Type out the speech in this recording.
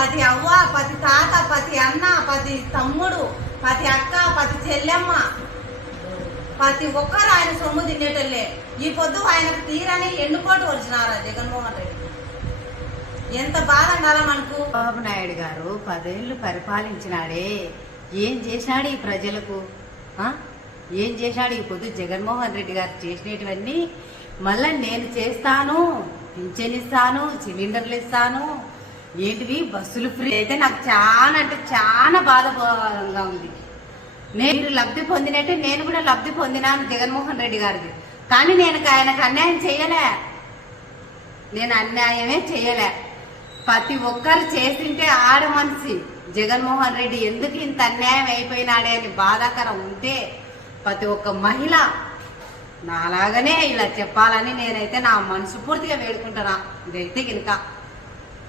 ప్రతి అవ్వ, ప్రతి తాత, ప్రతి అన్న, ప్రతి తమ్ముడు, ప్రతి అక్క, ప్రతి చెల్లెమ్మ, ప్రతి ఒక్కరు ఆయన సొమ్ము తినేటోళ్ళే. ఈ పొద్దు ఆయనకు తీరని ఎన్నుకోటి వచ్చినారా జగన్మోహన్ రెడ్డి. ఎంత బాధ ఉండాలా మనకు. బాబు నాయుడు గారు 10 ఏళ్ళు పరిపాలించినాడే, ఏం చేసినాడు ఈ ప్రజలకు? ఏం చేసినాడు? ఈ పొద్దు జగన్మోహన్ రెడ్డి గారు చేసినటువన్నీ మళ్ళీ నేను చేస్తాను, పింఛన్ ఇస్తాను, సిలిండర్లు ఇస్తాను, ఏంటివి బస్సులు ఫ్రీ అయితే నాకు చాలా అంటే చాలా బాధగా ఉంది. నేను లబ్ధి పొందినట్టు నేను కూడా లబ్ధి పొందినాను జగన్మోహన్ రెడ్డి గారిది. కానీ నేను ఆయనకు అన్యాయం చేయలే, నేను అన్యాయమే చేయలే. ప్రతి ఒక్కరు చేసింటే ఆడ మనిషి జగన్మోహన్ రెడ్డి ఎందుకు ఇంత అన్యాయం అయిపోయినాడే అని బాధాకరం ఉంటే ప్రతి ఒక్క మహిళ నాలాగనే ఇలా చెప్పాలని నేనైతే నా మనసు పూర్తిగా వేడుకుంటున్నా. ఇదైతే కనుక